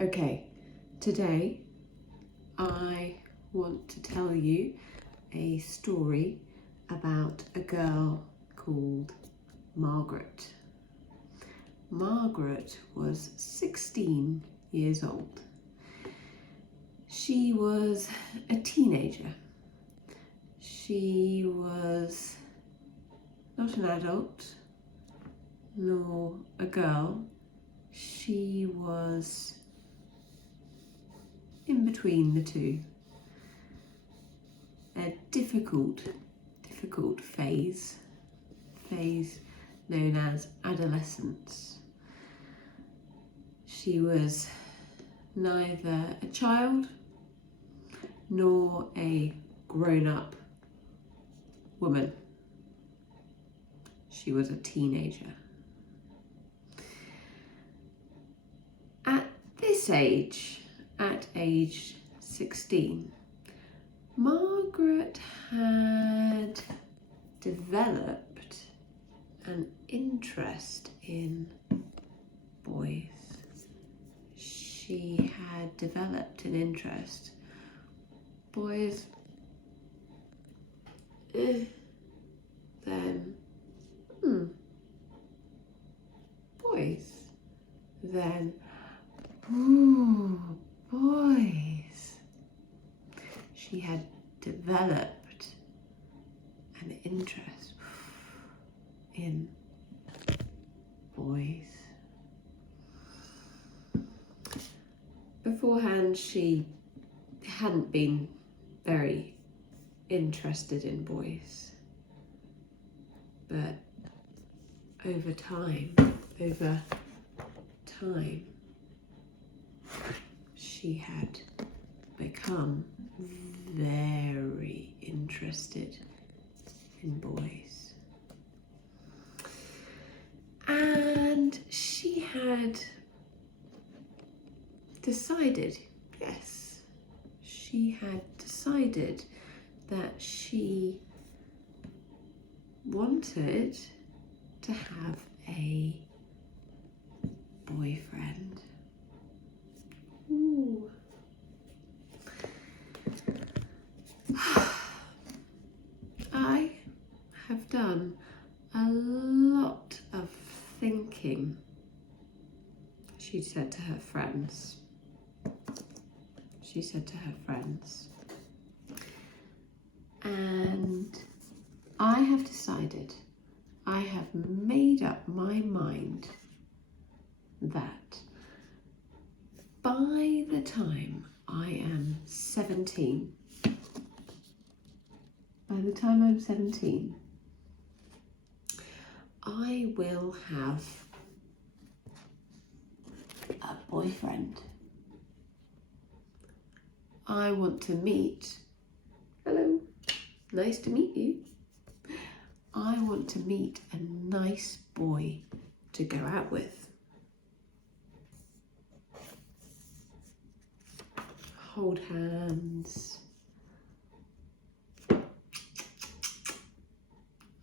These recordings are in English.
Okay, today I want to tell you a story about a girl called Margaret. Margaret was 16 years old. She was a teenager. She was not an adult nor a girl. She was in between the two. A difficult phase known as adolescence. She was neither a child nor a grown-up woman. She was a teenager. At this age, at age 16, Margaret had developed an interest in boys. She had developed an interest. Boys, then, boys, then, boys. She had developed an interest in boys. Beforehand, she hadn't been very interested in boys, but over time, she had become very interested in boys. And she had decided, yes, she had decided that she wanted to have a boyfriend. Ooh. I have done a lot of thinking, she said to her friends. She said to her friends. And I have decided, I have made up my mind that by the time I am 17, I will have a boyfriend. I want to meet, hello, nice to meet you. I want to meet a nice boy to go out with. Hold hands.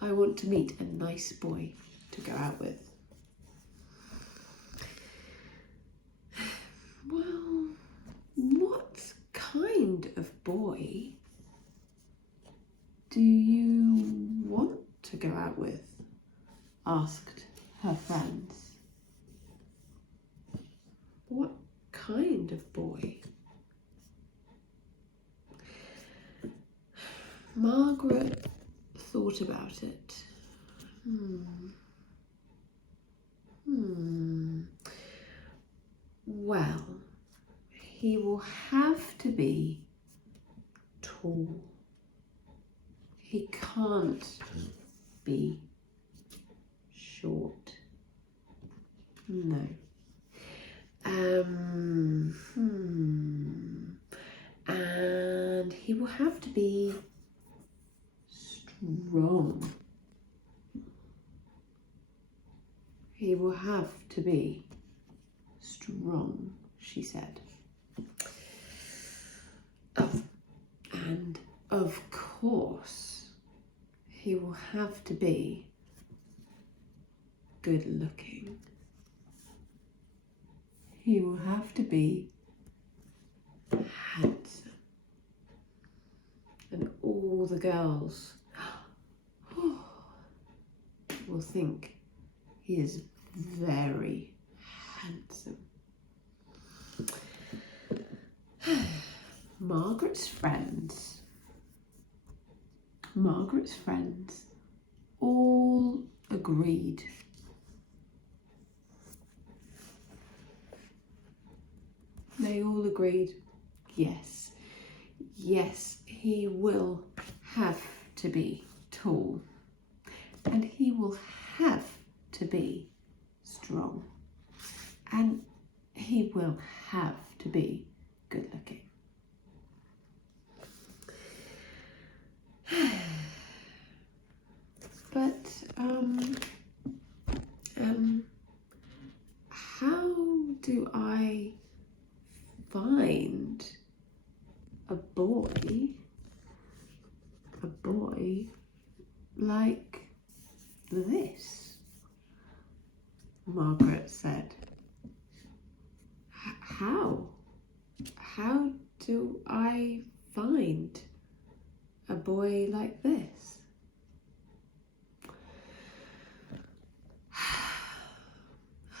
I want to meet a nice boy to go out with. Well, what kind of boy do you want to go out with? Asked her friends. What kind of boy? Margaret thought about it. Well, he will have to be tall. He can't be short. No. And he will have to be strong. He will have to be strong, she said. Oh, and of course, he will have to be good looking. he will have to be handsome. And all the girls will think he is very handsome. Margaret's friends all agreed. They all agreed, yes, he will have to be tall, and he will have to be strong, and he will have to be good looking. But how do I find a boy like this? Margaret said. How do I find a boy like this?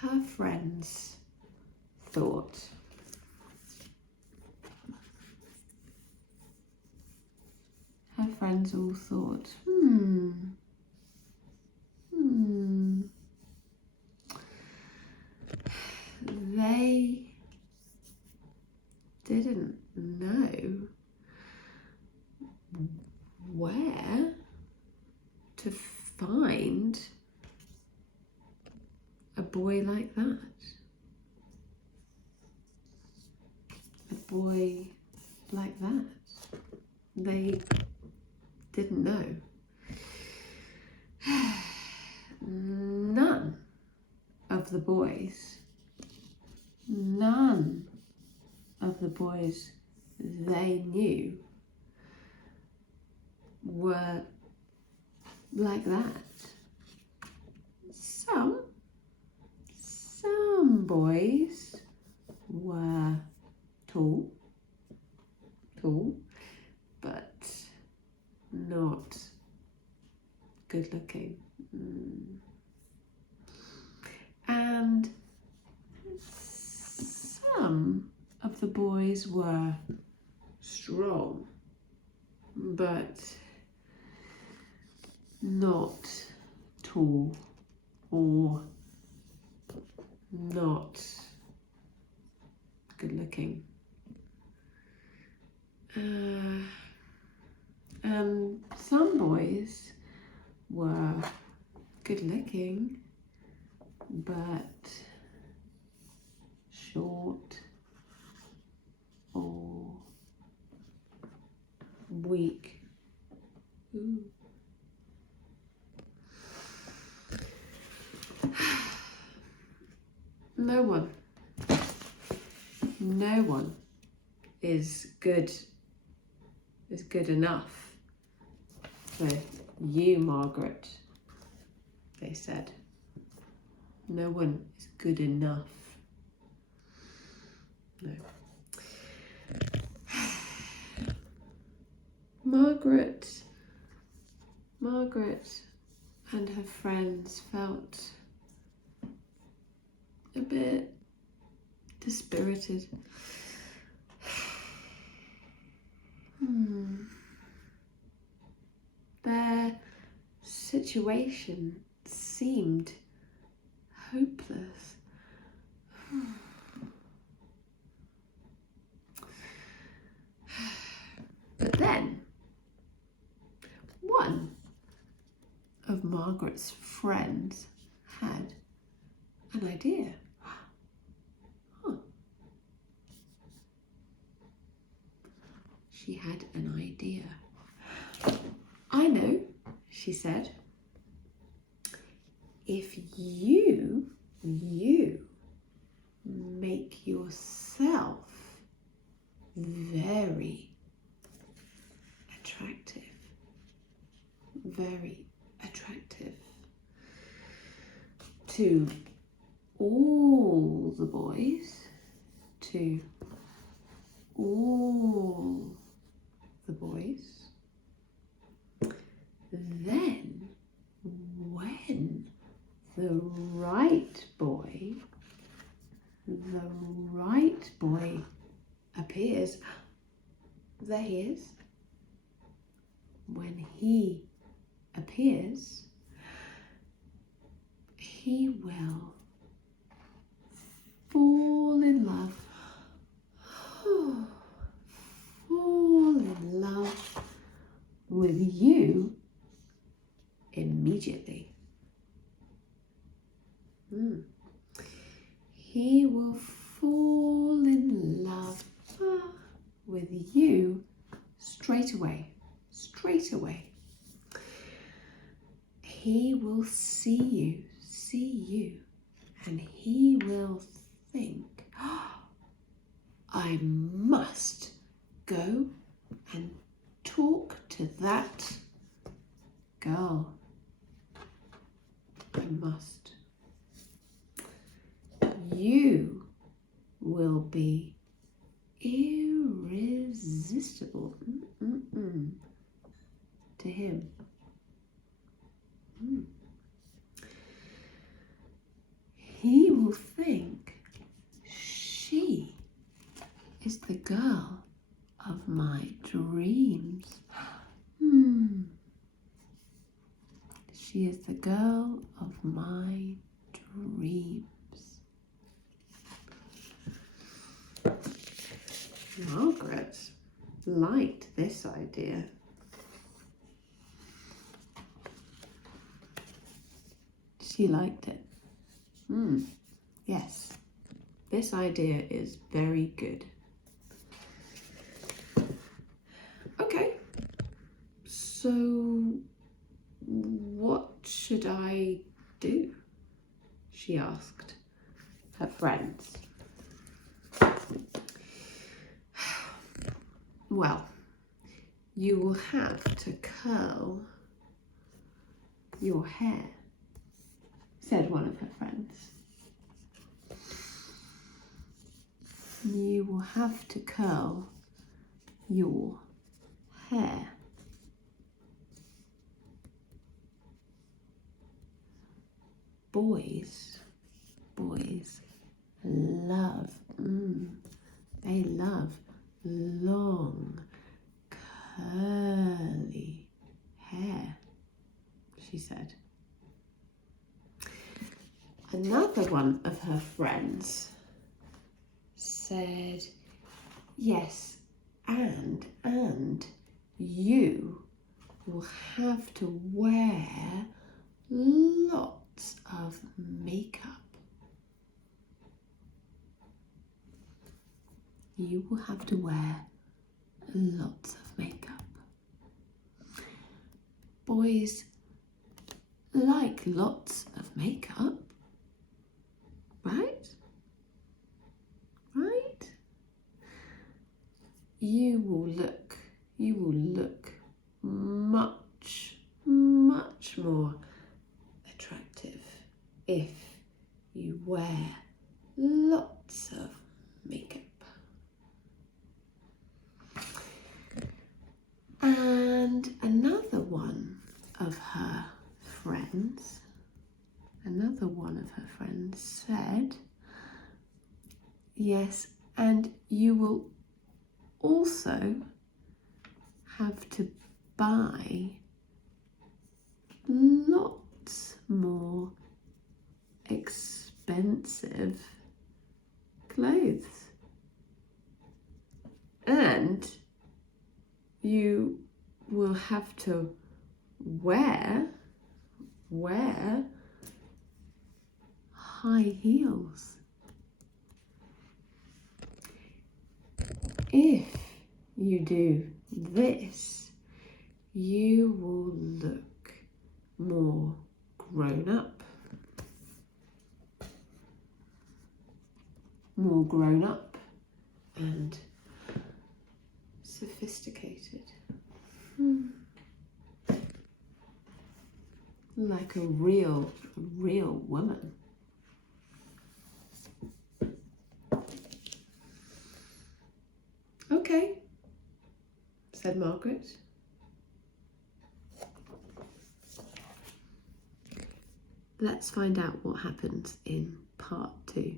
Her friends thought. Her friends all thought, They didn't know where to find a boy like that. A boy like that. They didn't know. None of the boys they knew were like that. Some boys were tall, but not good looking. And some of the boys were strong, but not tall or not good looking. And some boys were good looking, but short or weak. No one is good enough for you, Margaret, they said. No one is good enough. No. Margaret and her friends felt a bit dispirited. Their situation seemed hopeless. But then, one of Margaret's friends had an idea. She had an idea. I know, she said. If you make yourself very attractive to all the boys, to all the boys. Then, when the right boy appears, there he is. When he appears, he will fall in love. Fall in love with you immediately. He will fall in love with you straight away. Straight away. He will see you, and he will think, I must go and talk to that girl. I must. You will be irresistible to him. He will think she is the girl of my dreams. She is the girl of my dreams. Margaret liked this idea. She liked it. Yes, this idea is very good. Okay, so what should I do? She asked her friends. Well, you will have to curl your hair, said one of her friends. You will have to curl your hair. Boys love, they love long, curly hair, she said. Another one of her friends said, yes, and you will have to wear lots of makeup. You will have to wear lots of makeup. Boys like lots of makeup, right? Right? You will look much more attractive if you wear lots of makeup. And another one of her friends said, yes, and you will also have to buy lots more expensive clothes. And you will have to wear high heels. If you do this, you will look more grown up. More grown up and sophisticated. Like a real woman. said Margaret. Let's find out what happens in part 2.